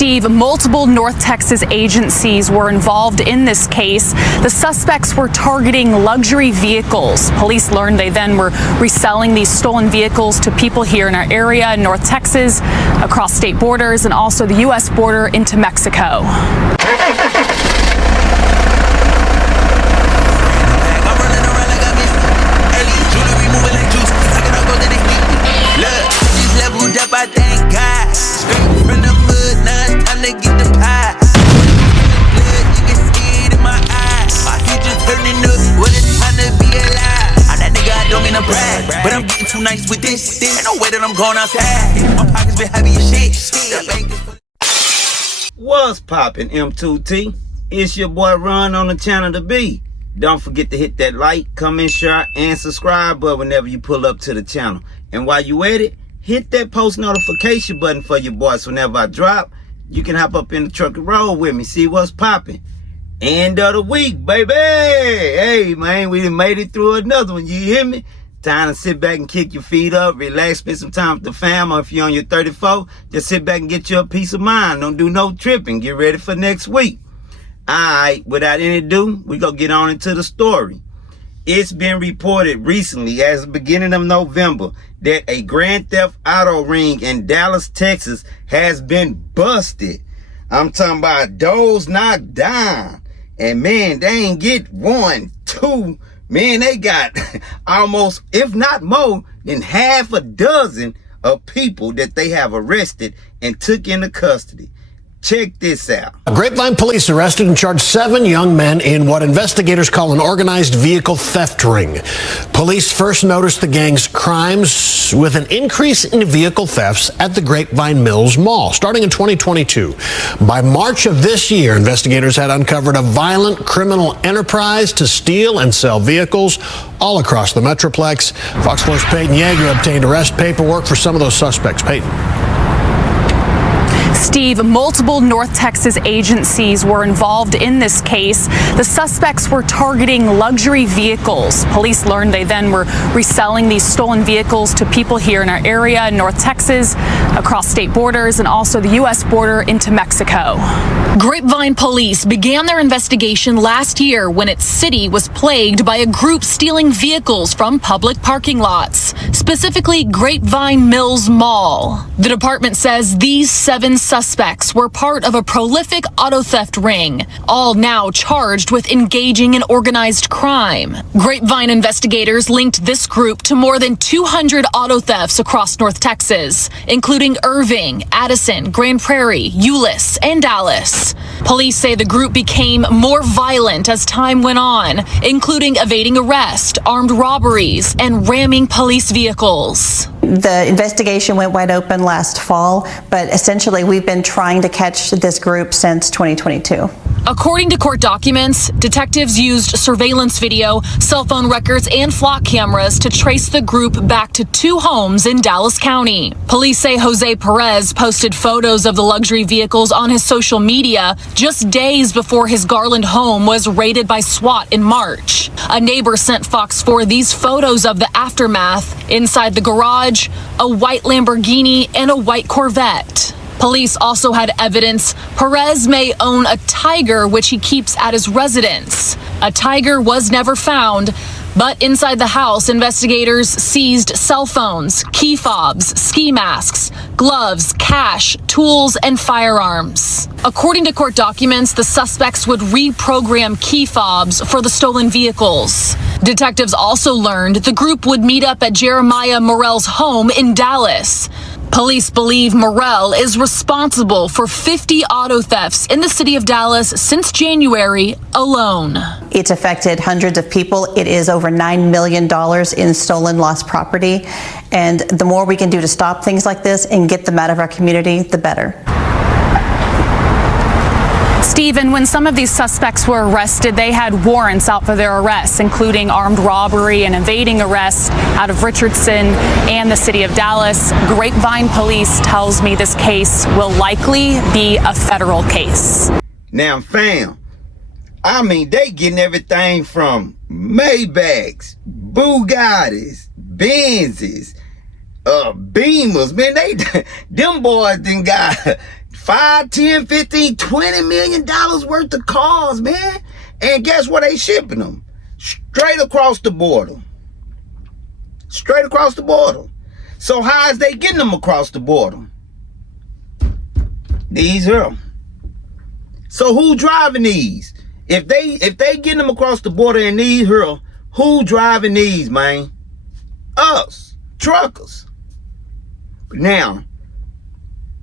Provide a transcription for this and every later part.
Steve, multiple North Texas agencies were involved in this case. The suspects were targeting luxury vehicles. Police learned they then were reselling these stolen vehicles to people here in our area in North Texas, across state borders, and also the U.S. border into Mexico. But I'm getting too nice with this. Ain't no way that I'm going outside. My pockets been heavy as shit. What's poppin', M2T? It's your boy Ron on the channel to be. Don't forget to hit that like, comment, share, and subscribe button whenever you pull up to the channel. And while you at it, hit that post notification button for your boys. Whenever I drop, you can hop up in the truck and roll with me. See what's poppin'. End of the week, baby. Hey, man, we done made it through another one. You hear me? Time to sit back and kick your feet up, relax, spend some time with the fam. Or if you're on your 34, just sit back and get your peace of mind. Don't do no tripping. Get ready for next week. All right, without any ado, we gonna get on into the story. It's been reported recently, as the beginning of November, that a grand theft auto ring in Dallas, Texas has been busted. I'm talking about doors knocked down. And man, they ain't get one, two. Man, they got almost, if not more, than half a dozen of people that they have arrested and took into custody. Check this out. Grapevine police arrested and charged 7 young men in what investigators call an organized vehicle theft ring. Police first noticed the gang's crimes with an increase in vehicle thefts at the Grapevine Mills Mall, starting in 2022. By March of this year, investigators had uncovered a violent criminal enterprise to steal and sell vehicles all across the Metroplex. Fox 4's Peyton Yeager obtained arrest paperwork for some of those suspects. Peyton. Steve, multiple North Texas agencies were involved in this case. The suspects were targeting luxury vehicles. Police learned they then were reselling these stolen vehicles to people here in our area in North Texas, across state borders, and also the U.S. border into Mexico. Grapevine police began their investigation last year when its city was plagued by a group stealing vehicles from public parking lots, specifically Grapevine Mills Mall. The department says these 7 suspects were part of a prolific auto theft ring, all now charged with engaging in organized crime. Grapevine investigators linked this group to more than 200 auto thefts across North Texas, including Irving, Addison, Grand Prairie, Euless, and Dallas. Police say the group became more violent as time went on, including evading arrest, armed robberies, and ramming police vehicles. The investigation went wide open last fall, but essentially we've been trying to catch this group since 2022. According to court documents, detectives used surveillance video, cell phone records, and flock cameras to trace the group back to 2 homes in Dallas County. Police say Jose Perez posted photos of the luxury vehicles on his social media just days before his Garland home was raided by SWAT in March. A neighbor sent Fox 4 these photos of the aftermath. Inside the garage, a white Lamborghini and a white Corvette. Police also had evidence Perez may own a tiger which he keeps at his residence. A tiger was never found, but inside the house, investigators seized cell phones, key fobs, ski masks, gloves, cash, tools, and firearms. According to court documents, the suspects would reprogram key fobs for the stolen vehicles. Detectives also learned the group would meet up at Jeremiah Morell's home in Dallas. Police believe Morell is responsible for 50 auto thefts in the city of Dallas since January alone. It's affected hundreds of people. It is over $9 million in stolen, lost property. And the more we can do to stop things like this and get them out of our community, the better. Stephen, when some of these suspects were arrested, they had warrants out for their arrests, including armed robbery and evading arrest out of Richardson and the city of Dallas. Grapevine police tells me this case will likely be a federal case. Now, fam, I mean, they getting everything from Maybachs, Bugattis, Benzes, Beamers. Man, them boys done got $5, $10, $15, $20 million worth of cars, man. And guess where they shipping them? Straight across the border. Straight across the border. So how is they getting them across the border? These here. So who driving these? If they getting them across the border in these here, who driving these, man? Us, truckers. Now,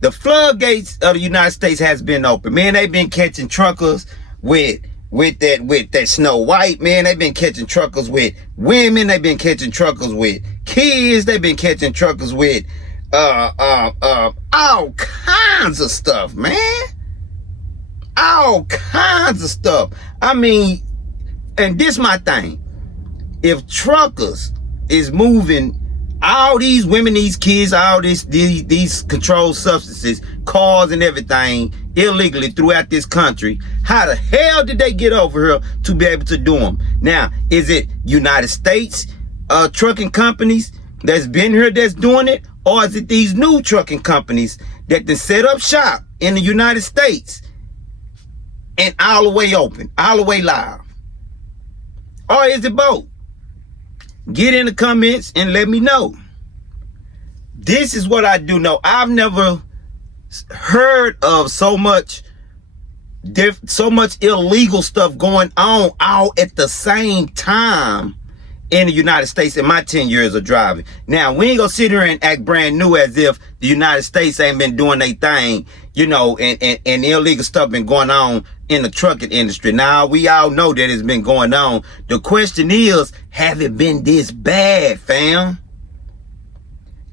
the floodgates of the United States has been open. Man, they've been catching truckers with that Snow White, man. They've been catching truckers with women. They've been catching truckers with kids. They've been catching truckers with all kinds of stuff, man. All kinds of stuff. I mean, and this my thing. If truckers is moving all these women, these kids, all these controlled substances, cars and everything illegally throughout this country, how the hell did they get over here to be able to do them? Now, is it United States trucking companies that's been here that's doing it? Or is it these new trucking companies that then set up shop in the United States and all the way open, all the way live? Or is it both? Get in the comments and let me know. This is what I do know. I've never heard of so much illegal stuff going on all at the same time in the United States in my 10 years of driving. Now, we ain't gonna sit here and act brand new as if the United States ain't been doing their thing, you know, and illegal stuff been going on in the trucking industry. Now, we all know that it's been going on. The question is, have it been this bad, fam?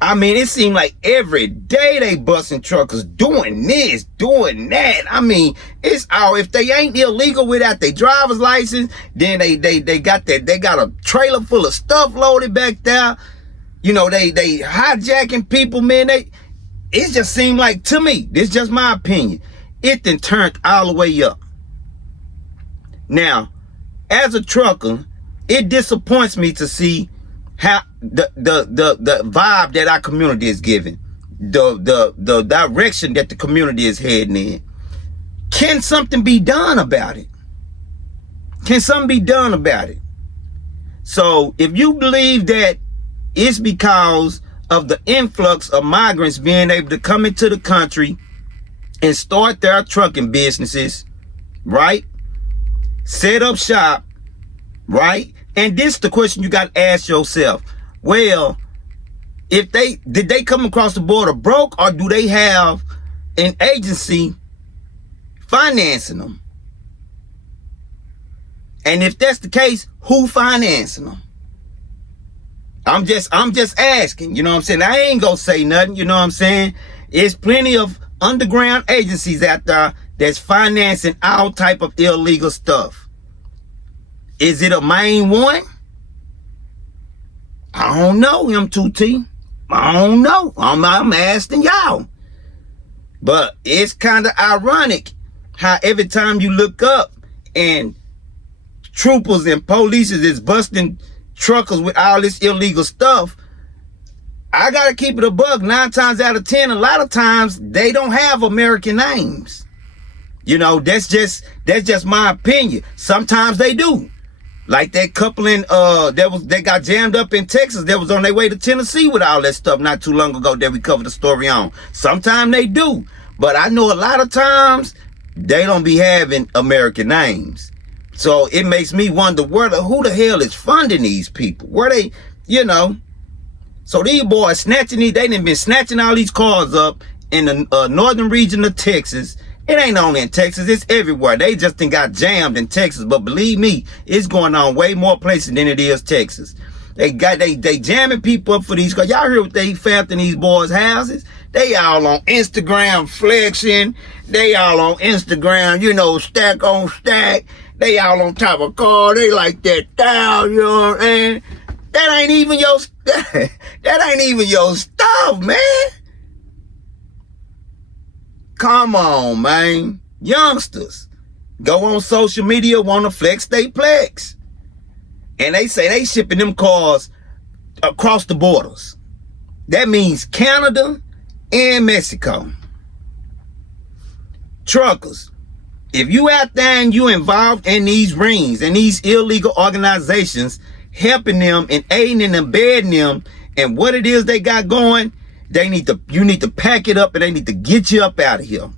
I mean, it seemed like every day they busting truckers doing this, doing that. I mean, it's all, if they ain't illegal without their driver's license, then they got a trailer full of stuff loaded back there. You know, they hijacking people, man. It just seemed like, to me, this is just my opinion, it then turned all the way up. Now, as a trucker, it disappoints me to see how the vibe that our community is giving, the direction that the community is heading in. Can something be done about it? Can something be done about it? So if you believe that it's because of the influx of migrants being able to come into the country and start their trucking businesses, right? Set up shop, right? And this is the question you got to ask yourself. Well, did they come across the border broke, or do they have an agency financing them? And if that's the case, who financing them? I'm just asking, you know what I'm saying? I ain't gonna say nothing, you know what I'm saying? There's plenty of underground agencies out there that's financing all type of illegal stuff. Is it a main one? I don't know, M2T. I don't know. I'm asking y'all. But it's kind of ironic how every time you look up and troopers and police is busting truckers with all this illegal stuff, I gotta keep it a buck. 9 times out of 10, a lot of times they don't have American names. You know, that's just my opinion. Sometimes they do. Like that couple in they got jammed up in Texas that was on their way to Tennessee with all that stuff not too long ago that we covered the story on. Sometimes they do. But I know a lot of times they don't be having American names. So it makes me wonder who the hell is funding these people? Where they, you know. So these boys snatching they done been snatching all these cars up in the northern region of Texas. It ain't only in Texas, it's everywhere. They just done got jammed in Texas, but believe me, it's going on way more places than it is Texas. They jamming people up for these cars. Y'all hear what they found in these boys' houses? They all on Instagram flexing. They all on Instagram, you know, stack on stack. They all on top of car. They like that down, you know what I'm saying? That ain't even your stuff, man. Come on, man. Youngsters go on social media, want to flex they plex. And they say they shipping them cars across the borders. That means Canada and Mexico. truckers, if you out there and you involved in these rings and these illegal organizations, helping them and aiding and abetting them and what it is they got going, you need to pack it up and they need to get you up out of here.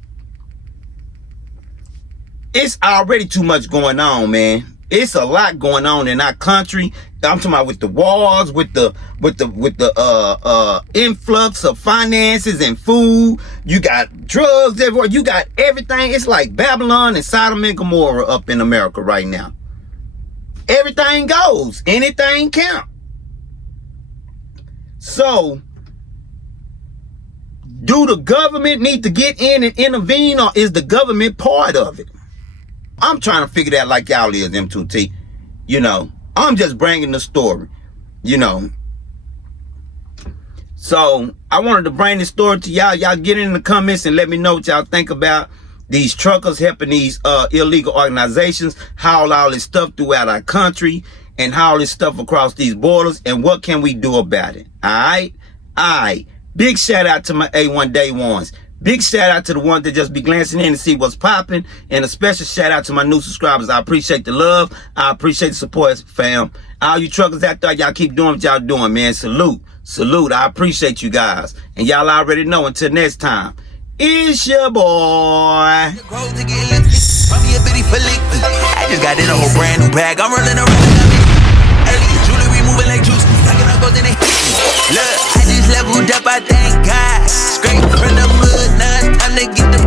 It's already too much going on, man. It's a lot going on in our country. I'm talking about with the wars, with the influx of finances and food. You got drugs everywhere. You got everything. It's like Babylon and Sodom and Gomorrah up in America right now. Everything goes. Anything count. So, do the government need to get in and intervene, or is the government part of it? I'm trying to figure that like y'all is, M2T. You know, I'm just bringing the story, you know. So, I wanted to bring this story to y'all. Y'all get in the comments and let me know what y'all think about these truckers helping these illegal organizations, how all this stuff throughout our country, and how all this stuff across these borders, and what can we do about it, all right? All right. Big shout out to my A1 Day Ones. Big shout out to the ones that just be glancing in to see what's popping. And a special shout out to my new subscribers. I appreciate the love. I appreciate the support, fam. All you truckers out there, y'all keep doing what y'all doing, man. Salute. Salute. I appreciate you guys. And y'all already know, until next time, it's your boy. I just got in a whole brand new bag. I'm running around. Jewelry moving like juice. Look, I just leveled up, I thank God. Straight from the mud, now it's time to get the